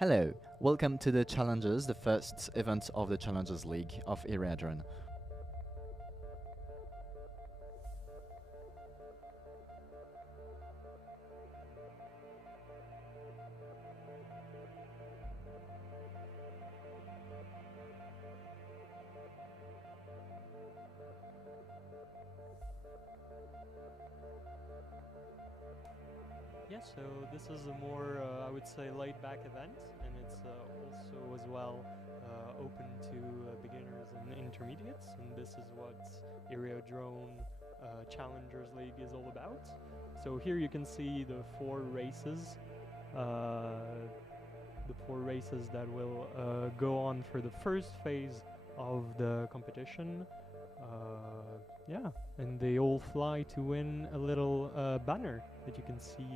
Hello, welcome to the Challengers, the first event of the Challengers League of Iriadron. Yeah, so this is a more, I would say, laid-back event, and it's also as well open to beginners and intermediates, and this is what Iriadrone Challengers League is all about. So here you can see the four races that will go on for the first phase of the competition. Yeah, and they all fly to win a little banner that you can see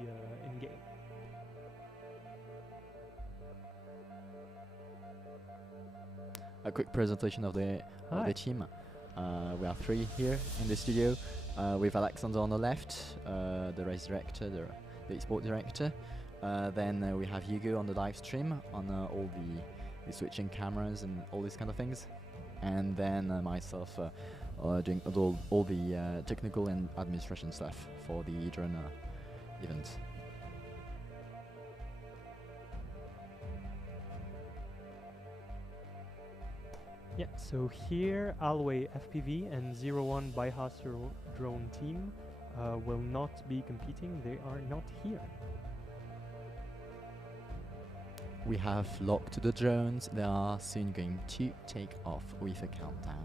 in game. A quick presentation of the team. We have three here in the studio, with Alexander on the left, the race director, the sport director. Then we have Hugo on the live stream on all the switching cameras and all these kind of things. And then myself doing all the technical and administration stuff for the Idron event. Yeah, so here Alway FPV and 01 Byhauser drone team will not be competing, they are not here. We have locked the drones, they are soon going to take off with a countdown.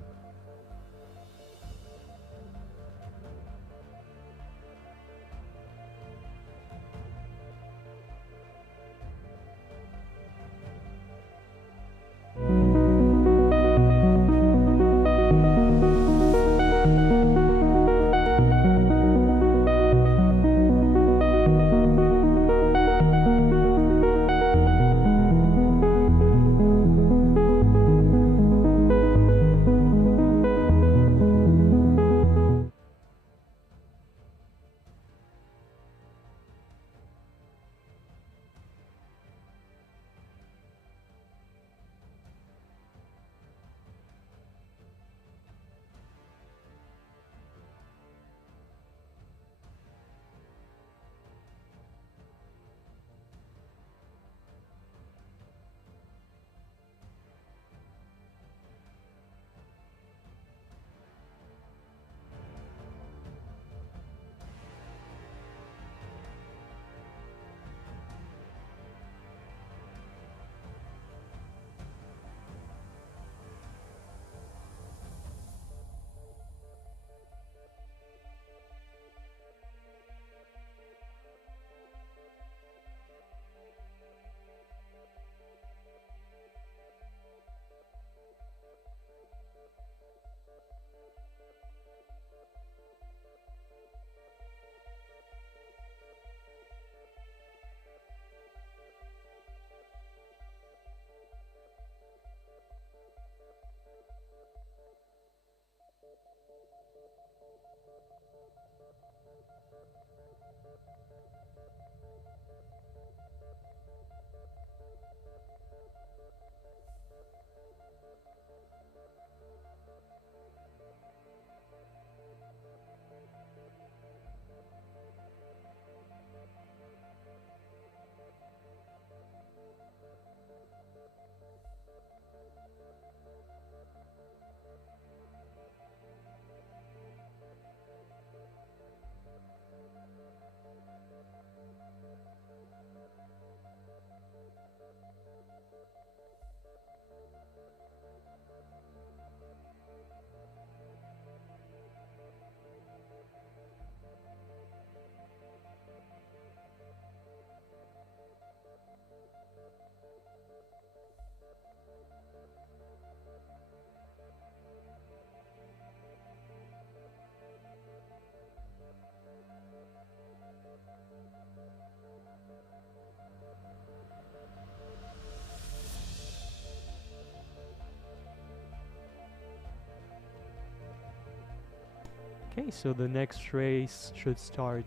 Okay, so the next race should start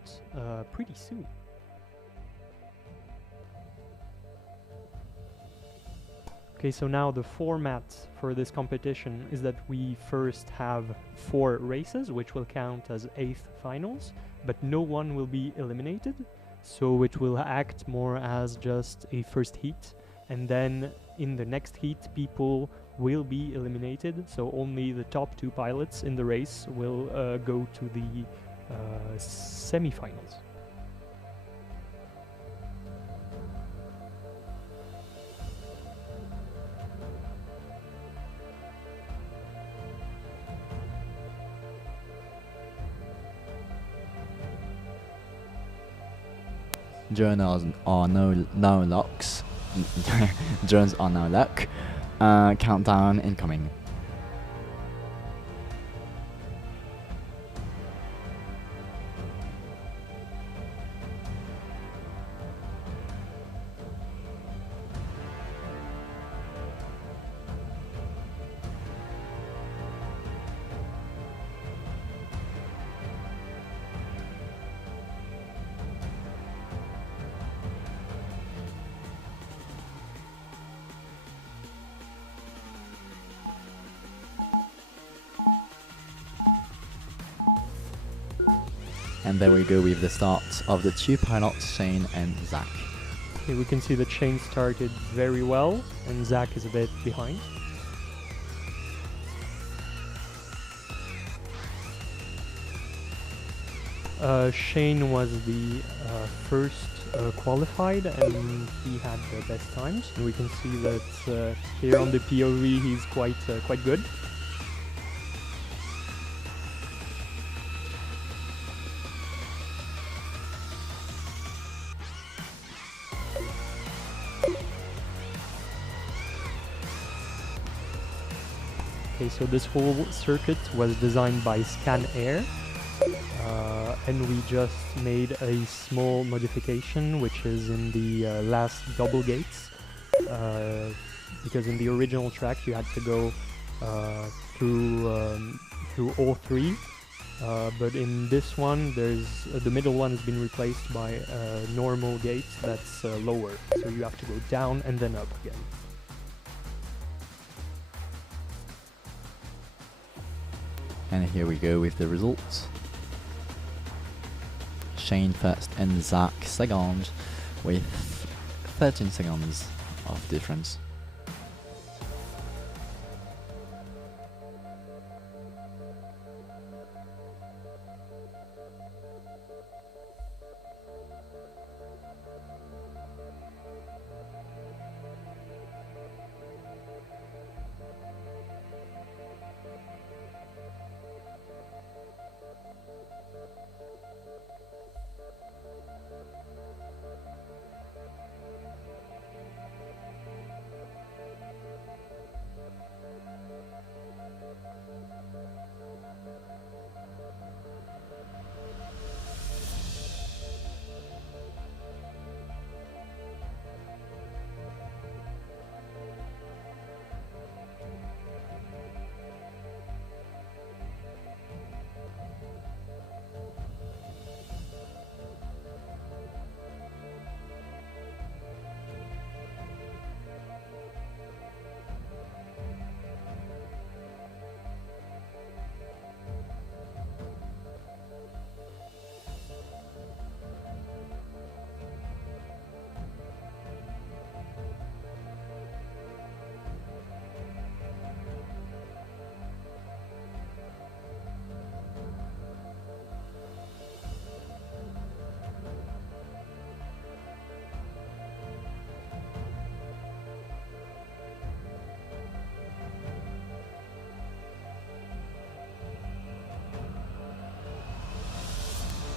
pretty soon. Okay, so now the format for this competition is that we first have 4 races, which will count as 8th finals, but no one will be eliminated, so it will act more as just a first heat, and then in the next heat people will be eliminated, so only the top 2 pilots in the race will go to the semi-finals. Journals are no locks. Drones are no luck. Countdown incoming. And there we go with the start of the 2 pilots, Shane and Zach. Okay, we can see that Shane started very well, and Zach is a bit behind. Shane was the first qualified, and he had the best times. And we can see that here on the POV he's quite good. Okay, so this whole circuit was designed by Scan Air, and we just made a small modification, which is in the last double gates, because in the original track you had to go through all 3, but in this one there's the middle one has been replaced by a normal gate that's lower, so you have to go down and then up again. And here we go with the results. Shane first and Zach second with 13 seconds of difference.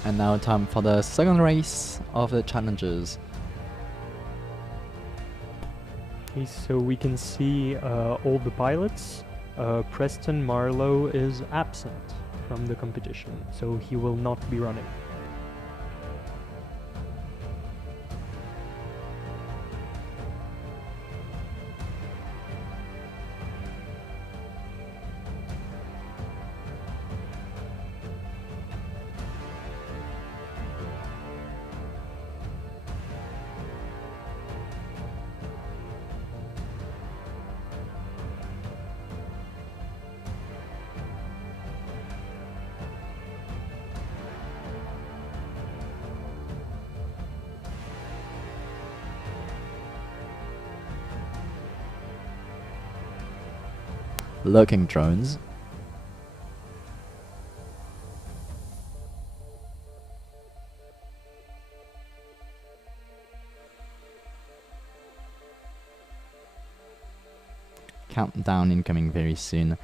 And now time for the second race of the challenges. Okay, so we can see all the pilots. Preston Marlowe is absent from the competition, so he will not be running. looking drones. Countdown incoming very soon.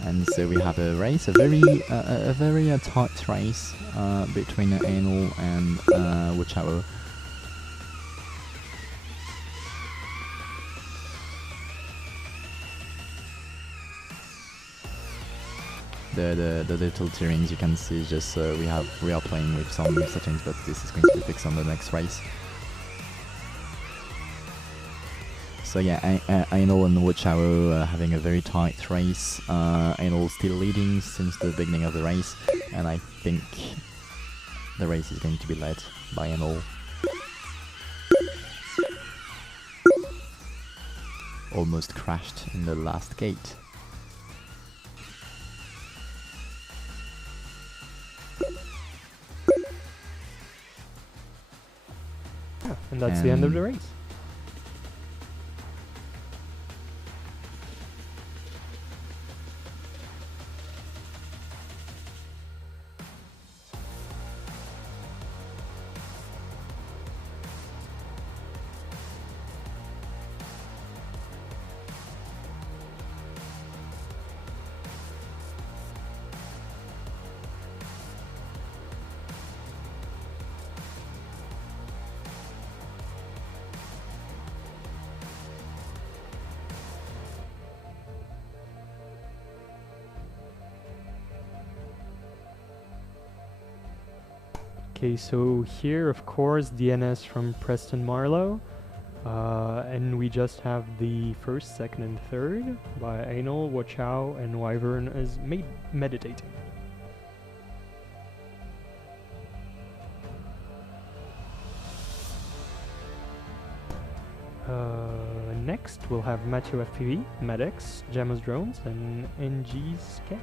And so we have a race, a very tight race between Anal and Wuchao. The little tearings you can see is just we are playing with some settings, but this is going to be fixed on the next race. So yeah, Anal and Wuchao having a very tight race. Anal still leading since the beginning of the race, and I think the race is going to be led by Anal. Almost crashed in the last gate. Yeah, and that's the end of the race. Okay, so here, of course, DNS from Preston Marlowe. And we just have the first, second, and third by Anal, Wuchao, and Wyvern as meditating. Next, we'll have Matthew FPV, Medex, Gemma's Drones, and NG's K.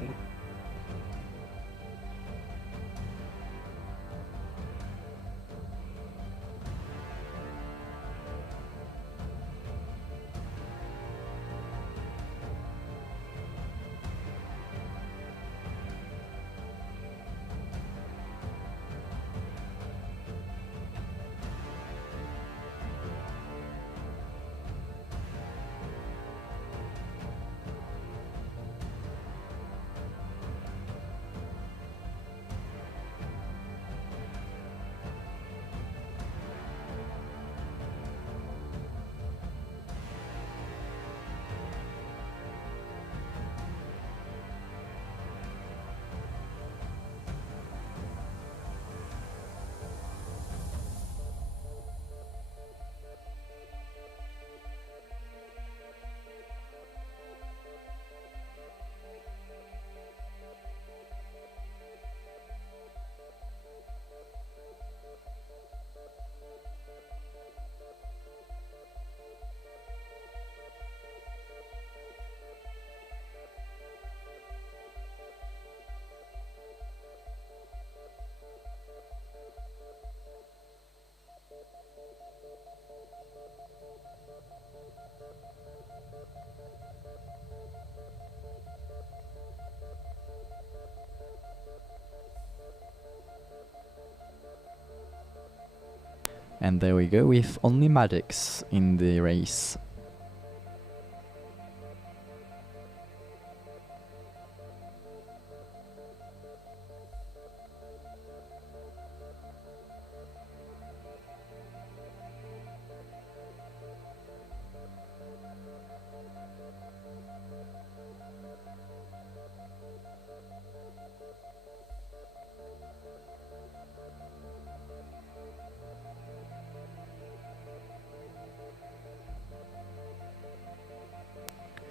And there we go with only Maddox in the race.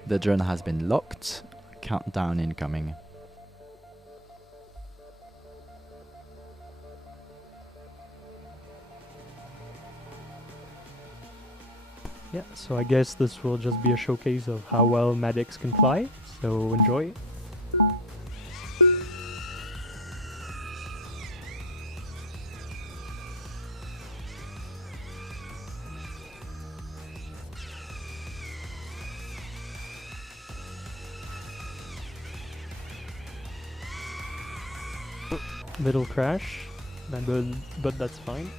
The drone has been locked. Countdown incoming. Yeah, so I guess this will just be a showcase of how well medics can fly, so enjoy. Little crash, but that's fine.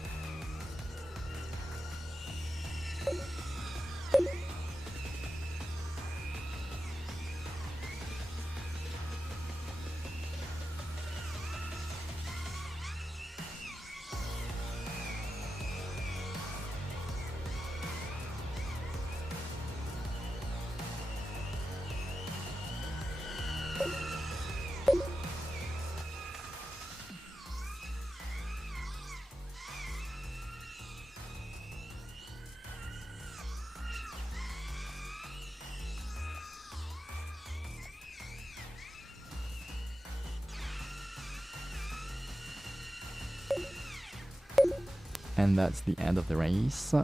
And that's the end of the race.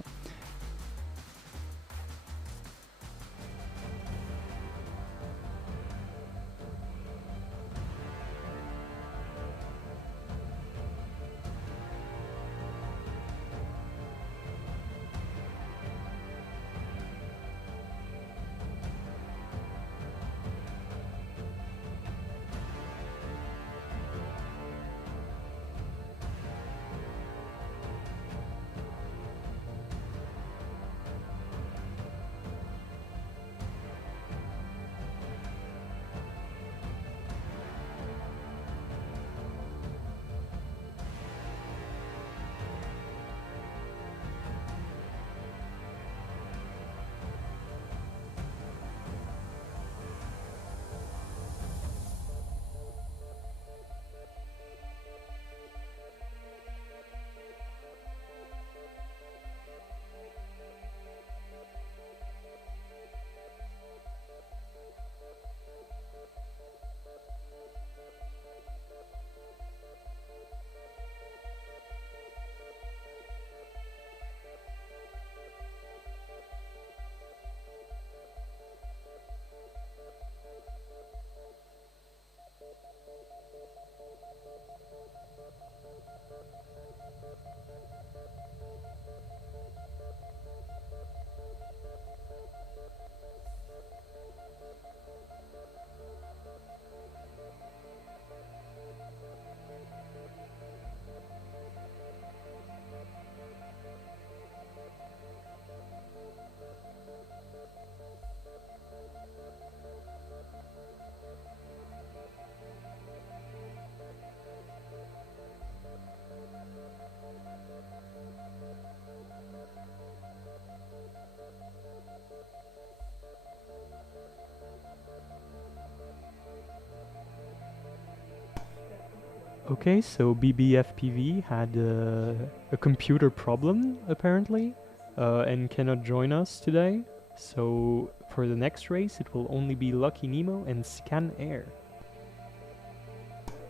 Okay, so BBFPV had a computer problem apparently and cannot join us today. So for the next race, it will only be Lucky Nemo and Scan Air.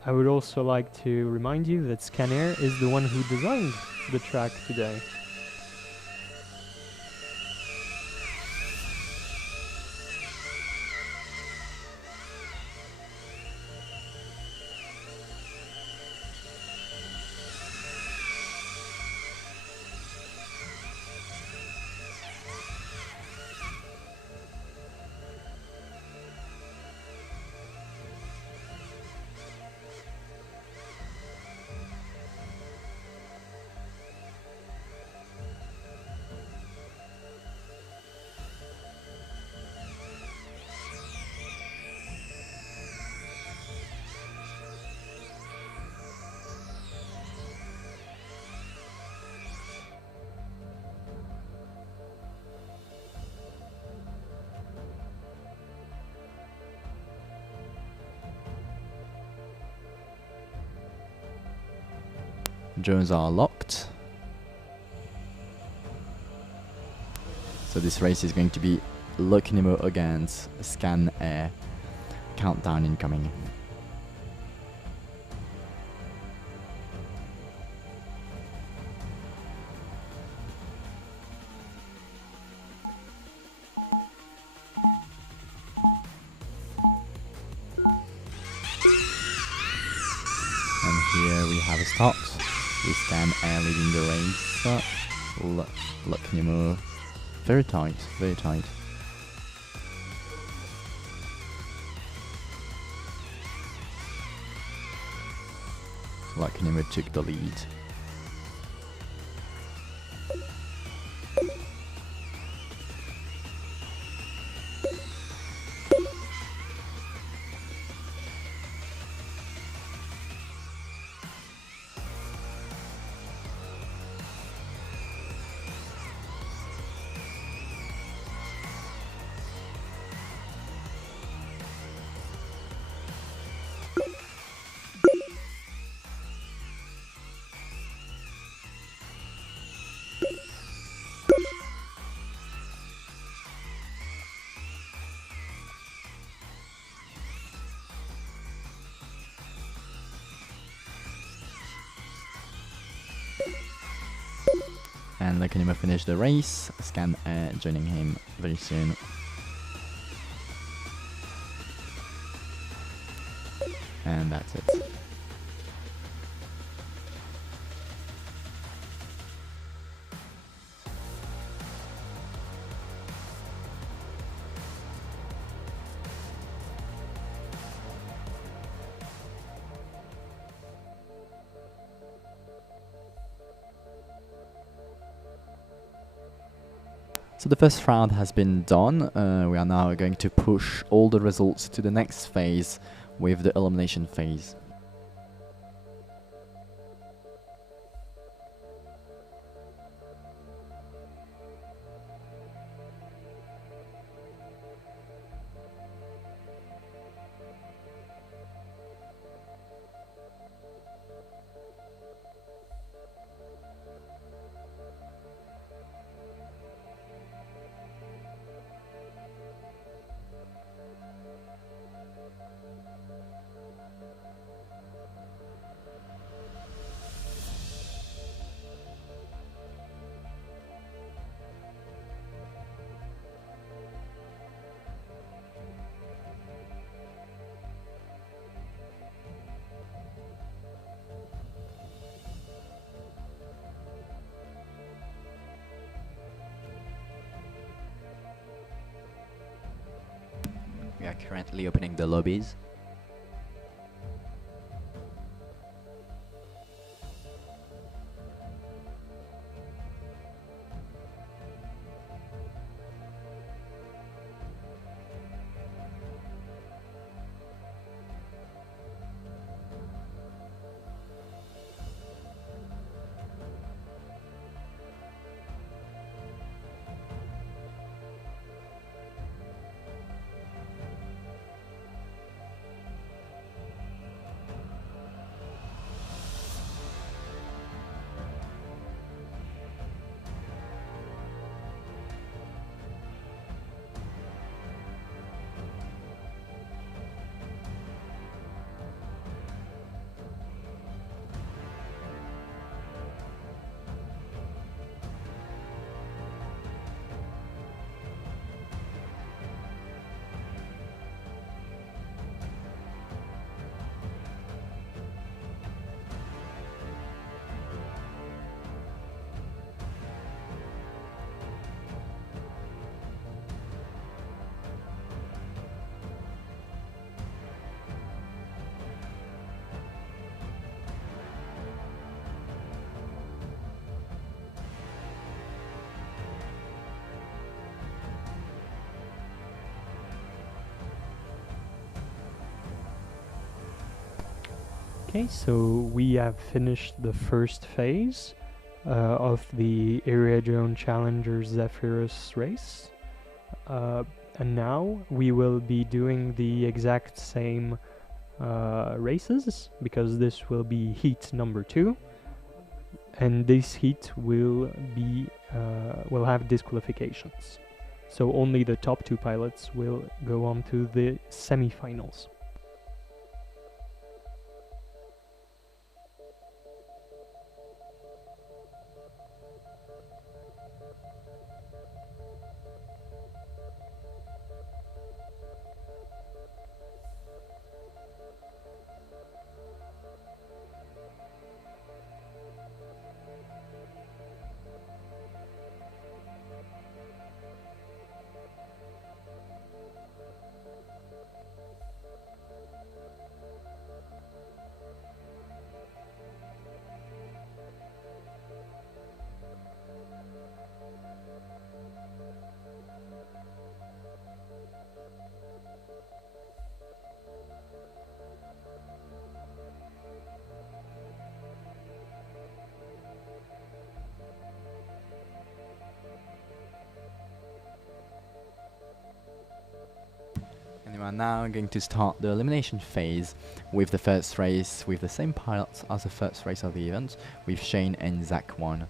I would also like to remind you that Scan Air is the one who designed the track today. Drones are locked. So this race is going to be Lucky Nemo against Scan Air. Countdown incoming. And here we have a start. We Scan Air leading the race. Lucky Nemo. Very tight, very tight. Lucky Nemo took the lead. And Lucky Nemo finished the race. Scan Air joining him very soon. And that's it. So the first round has been done. We are now going to push all the results to the next phase with the elimination phase. We are currently opening the lobbies. Okay, so we have finished the first phase of the Area Drone Challenger Zephyrus race. And now we will be doing the exact same races, because this will be heat number 2. And this heat will be will have disqualifications. So only the top 2 pilots will go on to the semi-finals. And we are now going to start the elimination phase with the first race with the same pilots as the first race of the event, with Shane and Zach 1.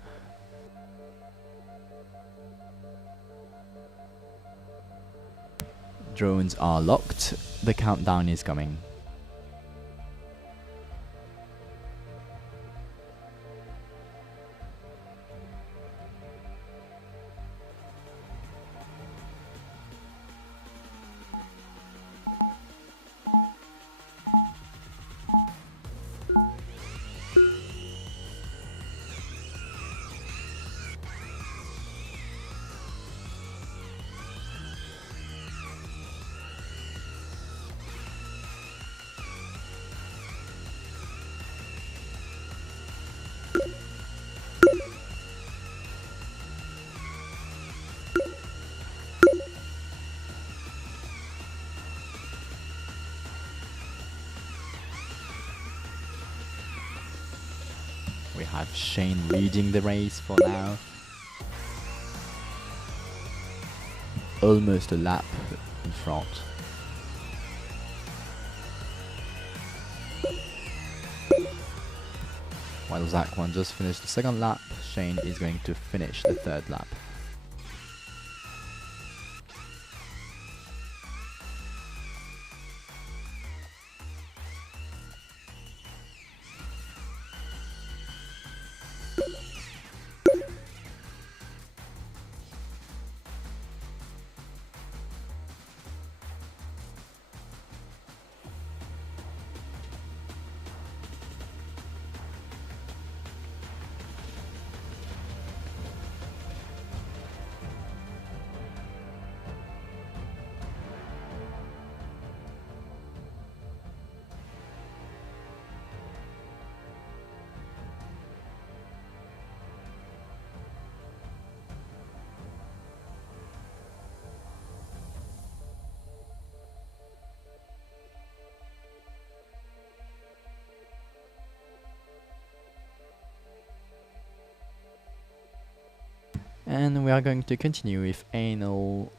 Drones are locked, the countdown is coming. We have Shane leading the race for now. Almost a lap in front. While Zach 1 just finished the second lap, Shane is going to finish the third lap. And we are going to continue with anal.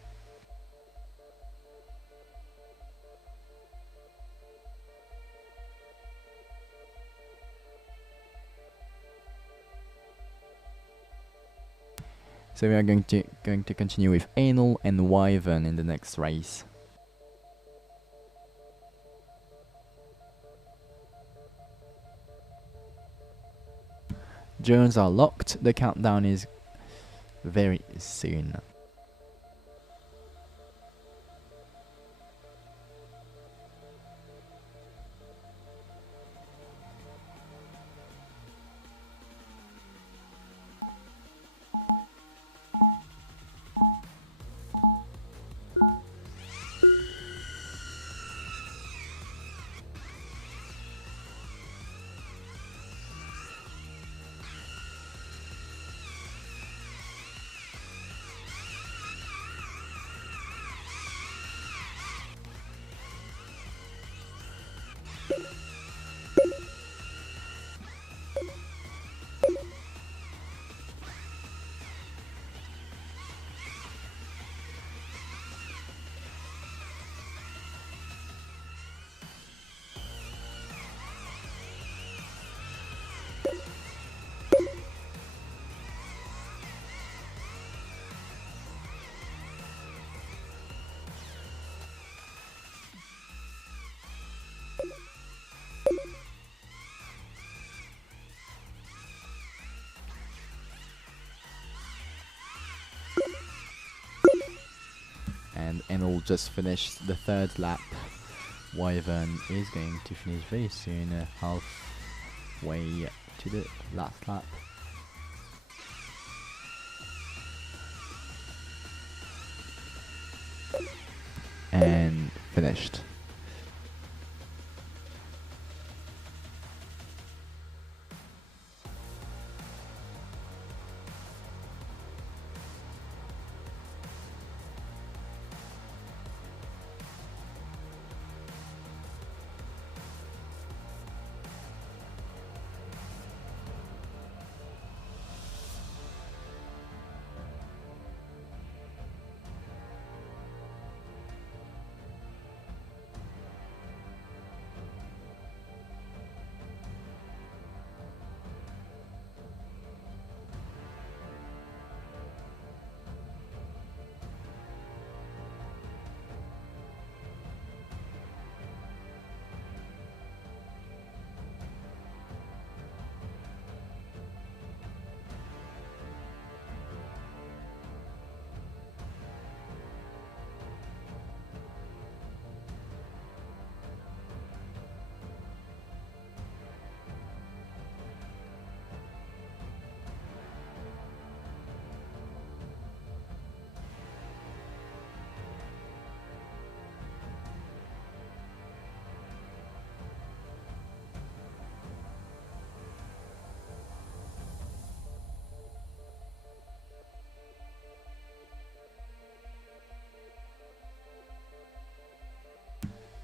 So we are going to continue with anal and wyvern in the next race. Drones are locked. The countdown is very soon. just finish the third lap. Wyvern is going to finish very soon, halfway to the last lap. And finished.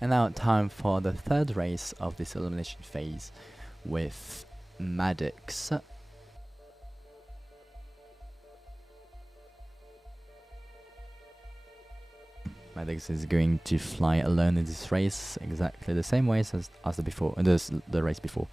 And now time for the third race of this elimination phase with Maddox. Maddox is going to fly alone in this race, exactly the same way as the race before.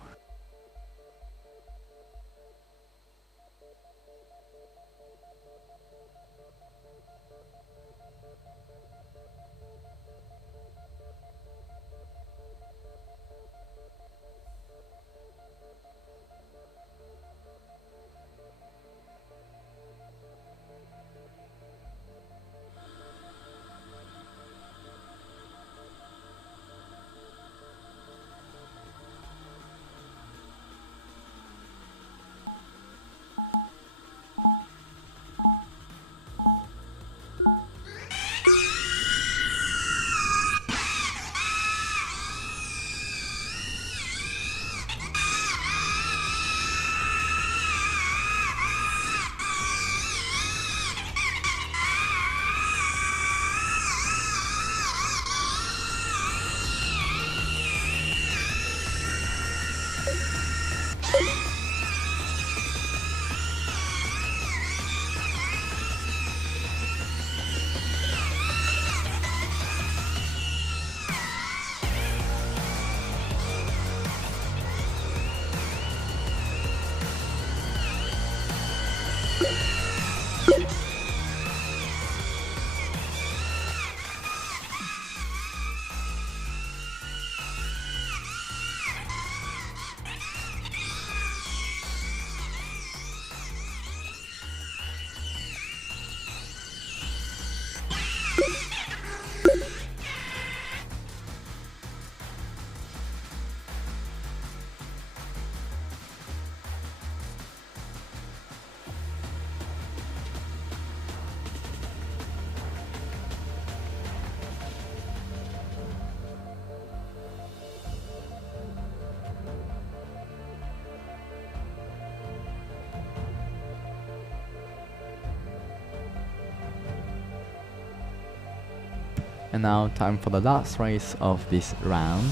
And now time for the last race of this round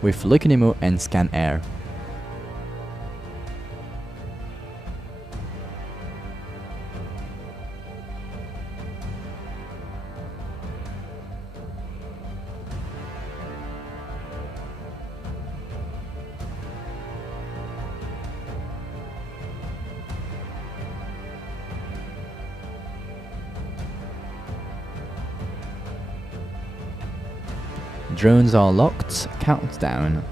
with Lukinimo and Scan Air. Drones are locked. Countdown.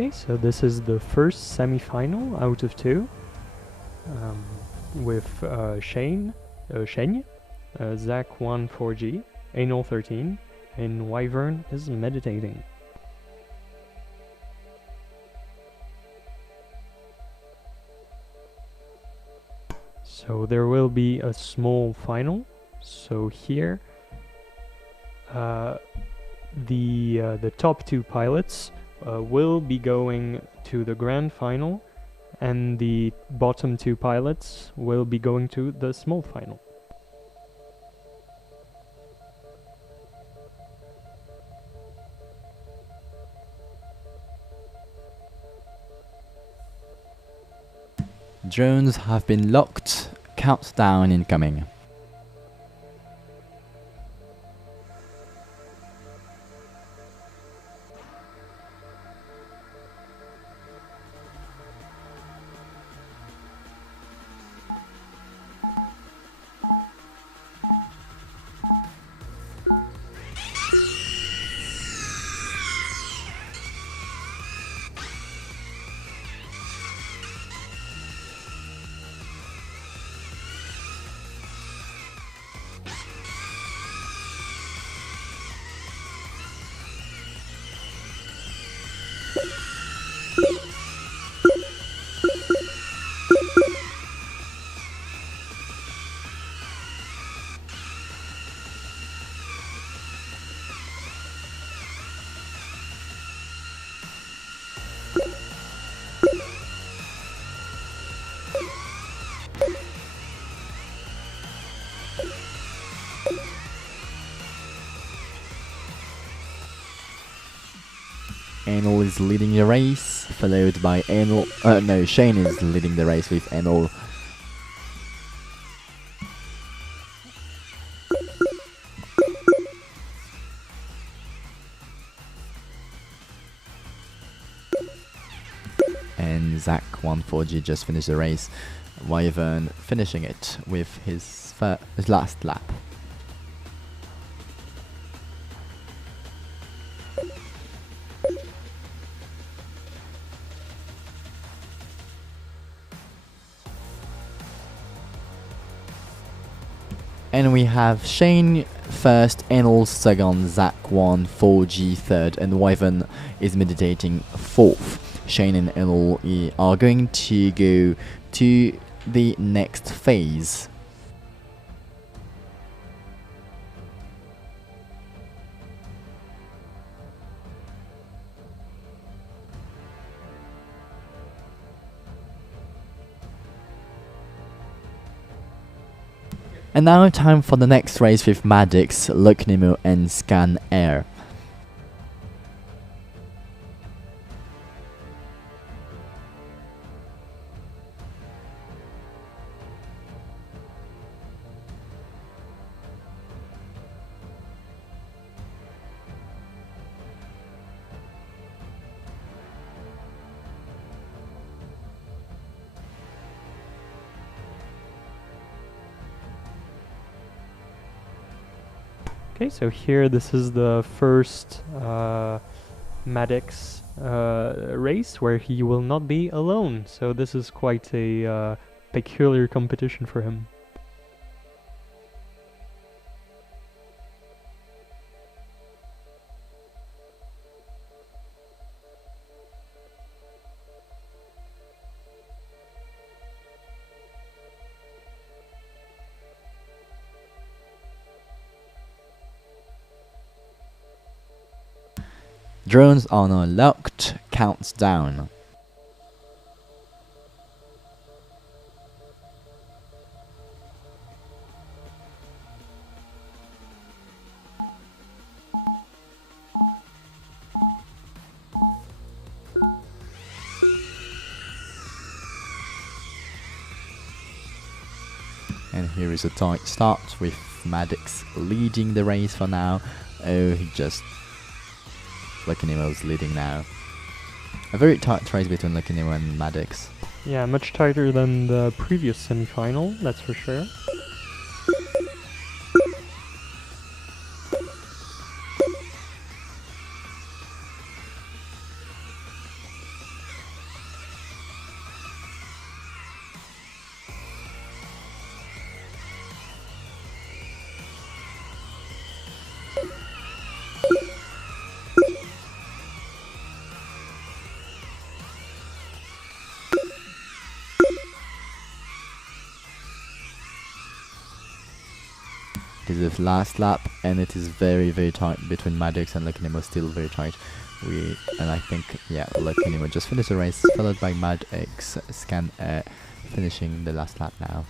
Okay, so this is the first semi-final out of two, with Shane, Zach 1 4G, Anal 13, and Wyvern is meditating. So there will be a small final. So here, the top two pilots will be going to the grand final, and the bottom two pilots will be going to the small final. Drones have been locked. Countdown incoming. Anal is leading the race, followed by Anal. No, Shane is leading the race with Anal. And Zach 14G just finished the race. Wyvern finishing it with his last lap. And we have Shane first, Anal second, Zach 4G third, and Wyvern is meditating fourth. Shane and Anal are going to go to the next phase. And now time for the next race with Maddox, Look Nemo and Scan Air. Okay, so here this is the first Maddox race where he will not be alone. So this is quite a peculiar competition for him. Drones are now locked, counts down. And here is a tight start with Maddox leading the race for now. Oh, he just... Lucky Nemo's leading now. A very tight race between Lucky Nemo and Maddox. Yeah, much tighter than the previous semi-final, that's for sure. is the last lap, and it is very tight between Maddox and Lucky Nemo. Still very tight. And I think Lucky Nemo just finished the race, followed by Maddox, Scan Air, finishing the last lap now.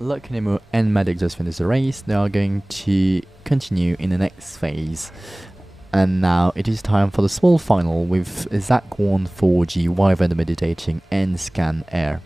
Lucky Nemo and Maddox just finished the race. They are going to continue in the next phase. And now it is time for the small final with Zach1 4G, Wyvern Meditating, and Scan Air.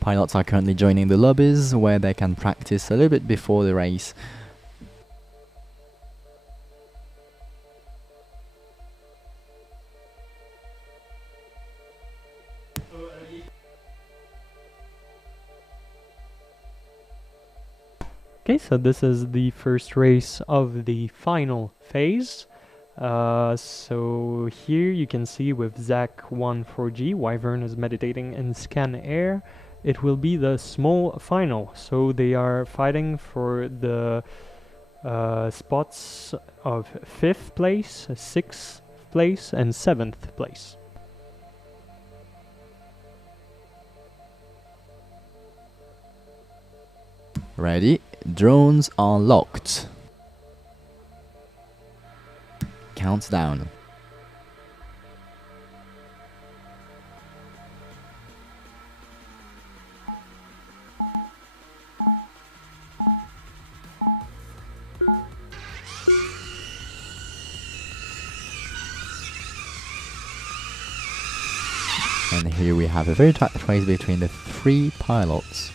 Pilots are currently joining the lobbies where they can practice a little bit before the race. Okay, so this is the first race of the final phase. So here you can see with Zach1 4G, Wyvern is meditating, and Scan Air, it will be the small final. So they are fighting for the spots of 5th place, 6th place, and 7th place. Ready? Drones are locked. Countdown. And here we have a very tight race between the 3 pilots.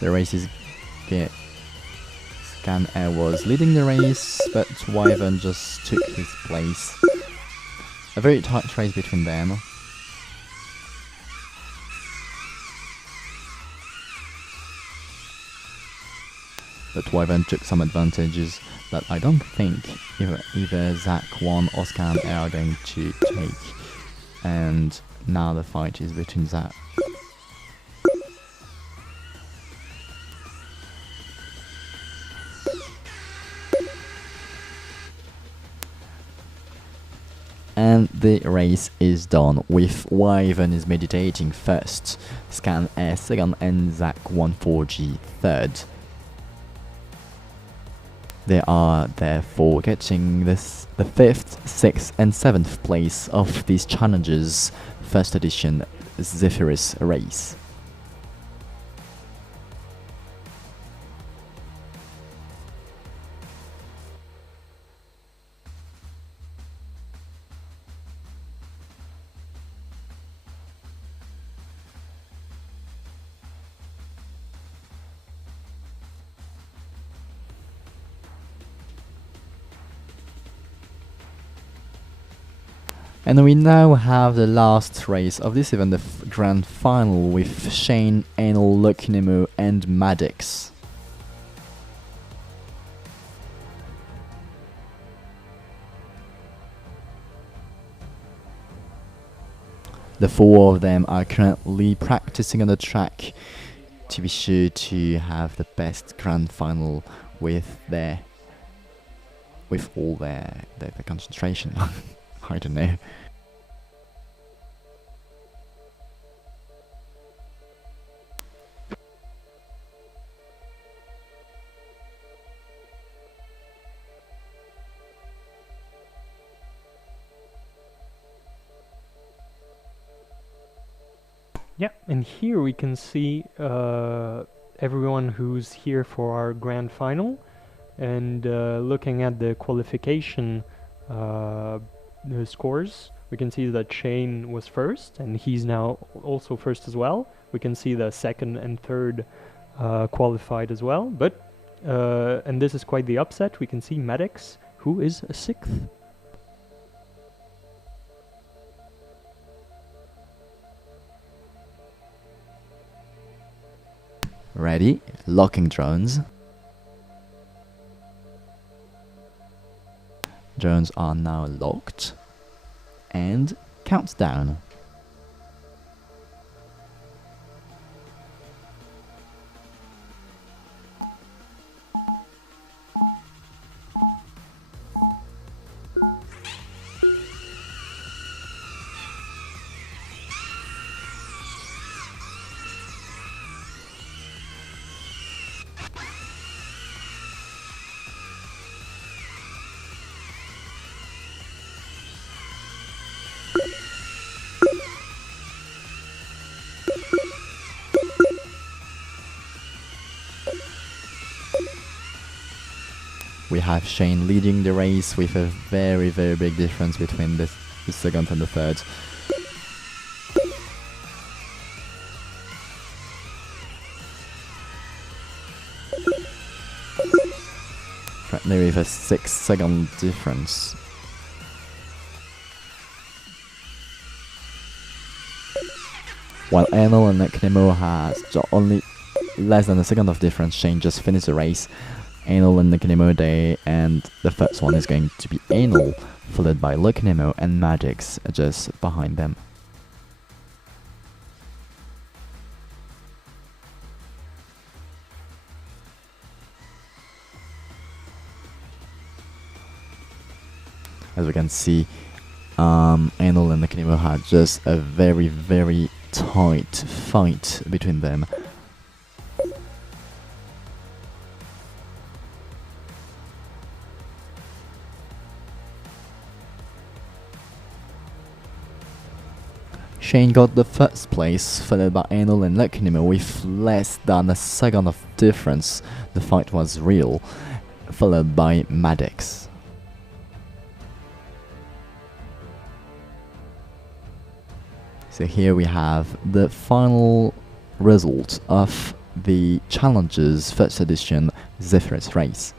The race is Scan Air was leading the race, but Wyvern just took his place. A very tight race between them. But Wyvern took some advantages that I don't think either Zach1 or Scan Air are going to take. And now the fight is between Zach. And the race is done with Wyvern is meditating first, Scan Air second, and Zach1 4G third. They are therefore getting the 5th, 6th and 7th place of this Challenger's first edition Zephyrus race. And we now have the last race of this event, the grand final, with Shane, Anal, Lukinimo and Maddox. The four of them are currently practicing on the track to be sure to have the best grand final with all their concentration. I don't know. Yeah, and here we can see everyone who's here for our grand final, and looking at the qualification the scores, we can see that Shane was first, and he's now also first as well. We can see the second and third qualified as well, but and this is quite the upset. We can see Maddox, who is a sixth. Ready? Locking drones. Drones are now locked. And countdown. We have Shane leading the race with a very, very big difference between the second and the third. Currently with a 6-second difference. While Anal and Neknemo has only less than a second of difference, Shane just finished the race. Anal and Lukinimo Day, and the first one is going to be Anal, followed by Lukinimo and Magix just behind them. As we can see, Anal and Lukinimo had just a very, very tight fight between them. Shane got the first place, followed by Anal and Lukinimo with less than a second of difference. The fight was real, followed by Maddox. So here we have the final result of the Challengers first edition Zephyrus race.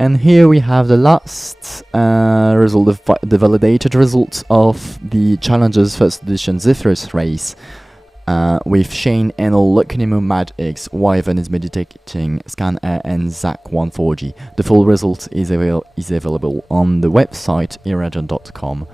And here we have the last result, the validated results of the Challengers First Edition Zephyrus race. With Shane, Enel, Lucanimo, Mad X, Wyvern is meditating, Scan Air, and Zach140. The full result is available on the website iragen.com.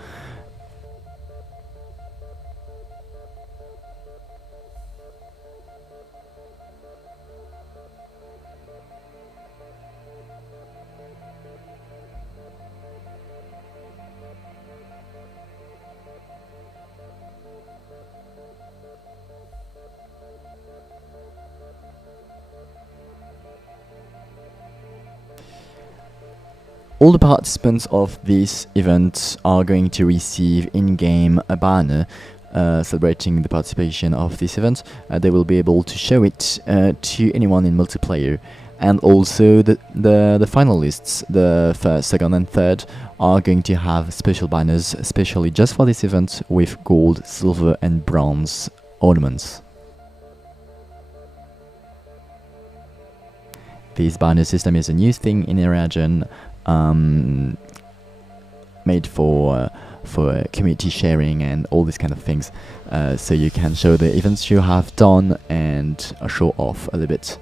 All the participants of this event are going to receive in-game a banner celebrating the participation of this event. They will be able to show it to anyone in multiplayer. And also the finalists, the first, second and third, are going to have special banners, especially just for this event, with gold, silver and bronze ornaments. This banner system is a new thing in Iragen, made for community sharing and all these kind of things, so you can show the events you have done and show off a little bit.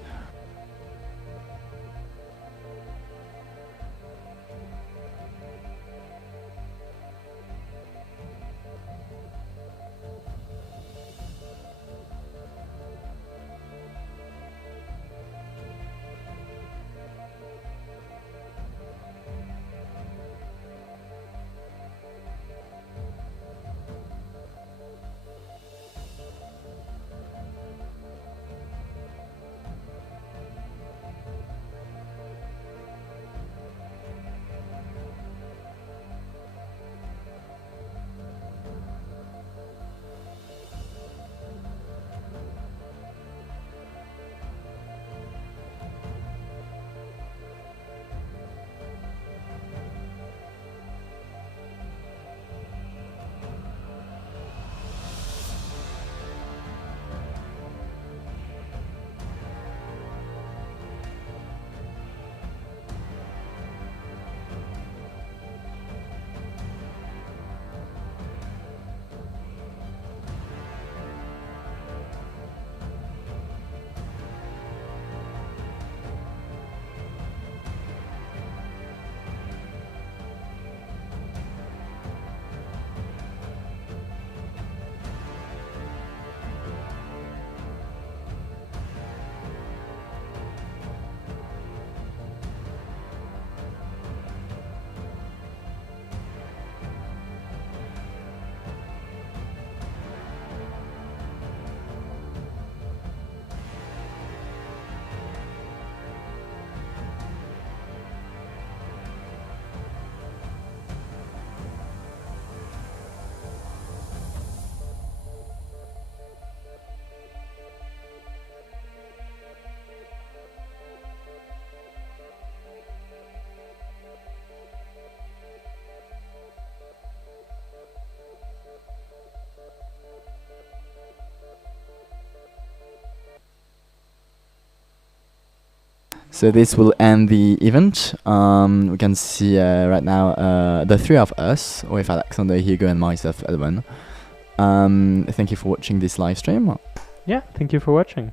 So this will end the event. We can see right now the three of us, with Alexander, Hugo and myself, Edwin. Thank you for watching this live stream. Yeah, thank you for watching.